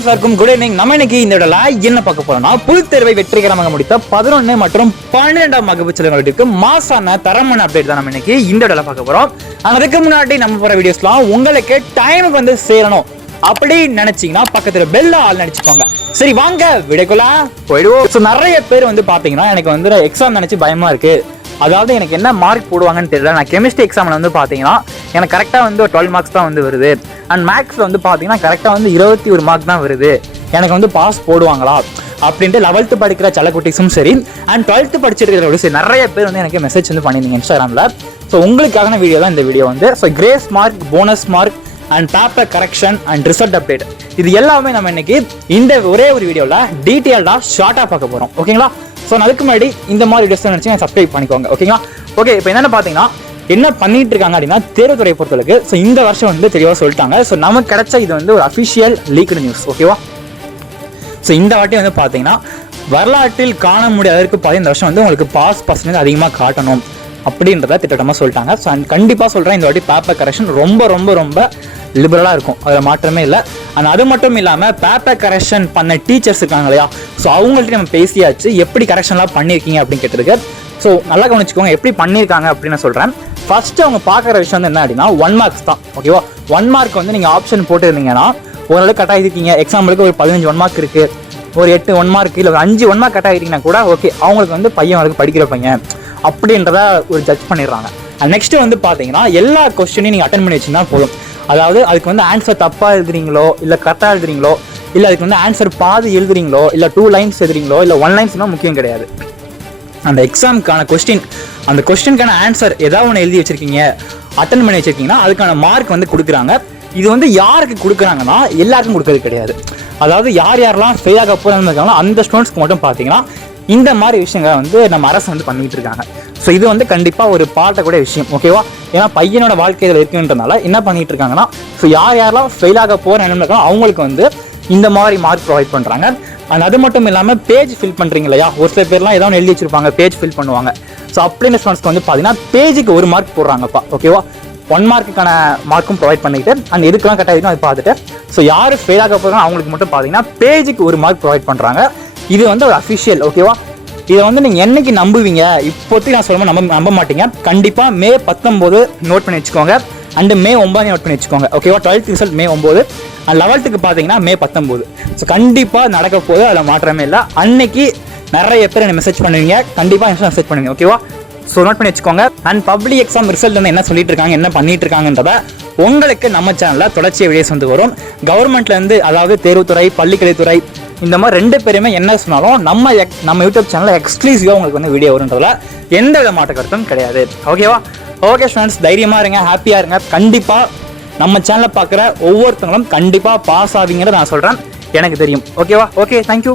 Friends எல்லாருக்கும் good evening. நம்ம இன்னைக்கு இந்த இடத்துல என்ன பார்க்க போறோம்னா பொதுத் தேர்வை வெற்றிகரமாக முடித்த 11 மற்றும் 12ஆம் வகுப்பு செல்வங்களுக்கு மாசான தரமான அப்டேட் தான் நம்ம இன்னைக்கு இந்த இடத்துல பார்க்க போறோம். அதுக்கு முன்னாடி நம்ம போற வீடியோஸ்லாம் உங்களுக்கு டைமுக்கு வந்து சேரணும் அப்படி நினைச்சீங்கன்னா பக்கத்துல பெல் ஆல் நினைச்சுக்கோங்க. சரி வாங்க வீடியோக்குள்ள போயிடுவோம். ஸோ நிறைய பேர் வந்து பாத்தீங்கன்னா எனக்கு வந்து எக்ஸாம் நினைச்சு பயமா இருக்கு, அதாவது எனக்கு என்ன மார்க் போடுவாங்கன்னு தெரியல. நான் கெமிஸ்ட்ரி எக்ஸாமில் வந்து பார்த்தீங்கன்னா எனக்கு கரெக்டாக வந்து 12 மார்க்ஸ் தான் வந்து வருது. அண்ட் மேக்ஸில் வந்து பார்த்தீங்கன்னா கரெக்டாக வந்து 21 மார்க் தான் வருது. எனக்கு வந்து பாஸ் போடுவாங்களா அப்படின்ட்டு 11th படிக்கிற செல்லக்குட்டிஸும் சரி அண்ட் 12th படிச்சிருக்கிறவங்களும் சரி நிறைய பேர் வந்து எனக்கு மெசேஜ் வந்து பண்ணியிருந்தீங்க இன்ஸ்டாகிராமில். ஸோ உங்களுக்கான வீடியோ தான் இந்த வீடியோ வந்து. So grace mark, bonus mark and paper correction and result update இது எல்லாமே நம்ம இன்னைக்கு இந்த ஒரே ஒரு வீடியோவில் டீட்டெயில்டாக ஷார்ட்டாக பார்க்க போகிறோம். ஓகேங்களா? ஸோ அதுக்கு முன்னாடி இந்த மாதிரி வீடியோஸ் நினச்சி சப்ஸ்கிரைப் பண்ணிக்கோங்க. ஓகேங்களா? ஓகே, இப்போ என்னென்ன பார்த்தீங்கன்னா என்ன பண்ணிட்டு இருக்காங்க அப்படின்னா தேர்வுத்துறையை பொறுத்தளவுக்கு ஸோ இந்த வருஷம் வந்து தெளிவாக சொல்லிட்டாங்க. ஸோ நமக்கு கிடைச்ச இது வந்து ஒரு அஃபிஷியல் லீக்டு நியூஸ். ஓகேவா? ஸோ இந்த வாட்டி வந்து பார்த்தீங்கன்னா வரலாற்றில் காண முடியாததற்கு இந்த வருஷம் வந்து உங்களுக்கு பாஸ் பர்சன்டேஜ் அதிகமாக காட்டணும் அப்படின்றத திட்டமாக சொல்லிட்டாங்க. ஸோ கண்டிப்பாக சொல்கிறேன், இந்த வாட்டி பேப்பர் கரெக்ஷன் ரொம்ப ரொம்ப ரொம்ப லிபரலாக இருக்கும், அதில் மாற்றமே இல்லை. அண்ட் அது மட்டும் இல்லாமல் பேப்பர் கரெக்ஷன் பண்ண டீச்சர்ஸ் இருக்காங்க இல்லையா, ஸோ அவங்கள்ட்ட நம்ம பேசியாச்சு எப்படி கரெக்ஷன்லாம் பண்ணியிருக்கீங்க அப்படின்னு கேட்டதுக்கு. ஸோ நல்லா கவனிச்சுக்கோங்க எப்படி பண்ணியிருக்காங்க அப்படின்னு நான் சொல்கிறேன். ஃபர்ஸ்ட் அவங்க பார்க்குற விஷயம் வந்து என்ன அப்படின்னா 1 மார்க்ஸ் தான். ஓகேவா? 1 மார்க் வந்து நீங்கள் ஆப்ஷன் போட்டுருந்தீங்கன்னா ஓரளவுக்கு கட் ஆகிருக்கீங்க. எக்ஸாம்பிளுக்கு ஒரு 15 1 மார்க் இருக்குது, ஒரு 8 1 மார்க் இல்லை ஒரு 5 1 மார்க் கட் ஆகிருக்கீங்கன்னா கூட ஓகே, அவங்களுக்கு வந்து அவங்களுக்கு படிக்கிற பையன் அப்படின்றத ஒரு ஜட்ஜ் பண்ணிடுறாங்க. அண்ட் நெக்ஸ்ட் வந்து பார்த்தீங்கன்னா எல்லா கொஸ்டினையும் நீங்கள் அட்டன் பண்ணி வச்சுன்னா போதும். அதாவது அதுக்கு வந்து ஆன்சர் தப்பாக எழுதுறீங்களோ இல்லை கரெக்டாக எழுதுறீங்களோ இல்லை அதுக்கு வந்து ஆன்சர் பாதி எழுதுறீங்களோ இல்லை 2 லைன்ஸ் எழுதுறீங்களோ இல்லை 1 லைன்ஸ்னால் முக்கியம் கிடையாது. அந்த எக்ஸாமுக்கான கொஸ்டின், அந்த கொஸ்டினுக்கான ஆன்சர் ஏதாவது ஒன்று எழுதி வச்சிருக்கீங்க, அட்டன் பண்ணி வச்சிருக்கீங்கன்னா அதுக்கான மார்க் வந்து கொடுக்குறாங்க. இது வந்து யாருக்கு கொடுக்குறாங்கன்னா எல்லாருக்கும் கொடுக்கறது கிடையாது. அதாவது யாரெல்லாம் ஃபெயில் ஆக போகிறாங்களோ அந்த ஸ்டூடெண்ட்ஸ்க்கு மட்டும் பார்த்தீங்கன்னா இந்த மாதிரி விஷயங்களை வந்து நம்ம அரசு வந்து பண்ணிட்டு இருக்காங்க. ஸோ இது வந்து கண்டிப்பாக ஒரு பாட்டக்கூடிய விஷயம். ஓகேவா? ஏன்னா பையனோட வாழ்க்கையில் இருக்குன்றதுனால என்ன பண்ணிட்டு இருக்காங்கன்னா ஸோ யாரெல்லாம் ஃபெயில் ஆக போகிற என்ன அவங்களுக்கு வந்து இந்த மாதிரி மார்க் ப்ரொவைட் பண்ணுறாங்க. அண்ட் அது மட்டும் இல்லாமல் பேஜ் ஃபில் பண்ணுறீங்க இல்லையா, ஒரு சில பேர்லாம் ஏதாவது எழுதி வச்சிருப்பாங்க பேஜ் ஃபில் பண்ணுவாங்க. ஸோ அப்படின்னு ஸ்டூடெண்ட்ஸ்க்கு வந்து பார்த்தீங்கன்னா பேஜுக்கு 1 மார்க் போடுறாங்கப்பா. ஓகேவா? 1 மார்க்குக்கான மார்க்கும் ப்ரொவைட் பண்ணிட்டு அண்ட் எதுக்கெல்லாம் கட் ஆகிருக்கும் அதை பார்த்துட்டு ஸோ யார் ஃபெயில் ஆக போகிறாங்க அவங்களுக்கு மட்டும் பார்த்தீங்கன்னா பேஜுக்கு 1 மார்க் ப்ரொவைட் பண்ணுறாங்க. இது வந்து ஒரு அஃபிஷியல். ஓகேவா? இதை வந்து நீங்கள் என்னைக்கு நம்புவீங்க, இப்போதைக்கு நான் சொல்லும்போது நம்ப மாட்டீங்க. கண்டிப்பாக May 19 நோட் பண்ணி வச்சுக்கோங்க அண்டு May 9 நோட் பண்ணி வச்சுக்கோங்க. ஓகேவா? 12th result May 9 and 11th பார்த்தீங்கன்னா May 19. ஸோ கண்டிப்பாக நடக்க போது அதில் மாற்றமே இல்லை. அன்னைக்கு நிறைய பேர் என்ன மெசேஜ் பண்ணுவீங்க, கண்டிப்பாக மெசேஜ் பண்ணுவீங்க. ஓகேவா? ஸோ நோட் பண்ணி வச்சுக்கோங்க. அண்ட் பப்ளிக் எக்ஸாம் ரிசல்ட் வந்து என்ன சொல்லிட்டு இருக்காங்க, என்ன பண்ணிட்டு இருக்காங்கன்றத உங்களுக்கு நம்ம சேனலில் தொடர்ச்சியாக வீடியோஸ் வந்து வரும். கவர்மெண்ட்லேருந்து அதாவது தேர்வுத்துறை, பள்ளிக்கல்வித்துறை இந்த மாதிரி 2 பேருமே என்ன சொன்னாலும் நம்ம யூடியூப் சேனலில் எக்ஸ்க்ளூசிவாக உங்களுக்கு வந்து வீடியோ வருன்றதுல எந்த வித மாற்ற கருத்தும் கிடையாது. ஓகேவா? ஓகே ஸ்டூடெண்ட்ஸ், தைரியமாக இருங்க, ஹாப்பியாக இருங்க. கண்டிப்பாக நம்ம சேனலை பார்க்குற ஒவ்வொருத்தங்களும் கண்டிப்பாக பாஸ் ஆவீங்கன்னு நான் சொல்கிறேன், எனக்கு தெரியும். ஓகேவா? Okay, thank you.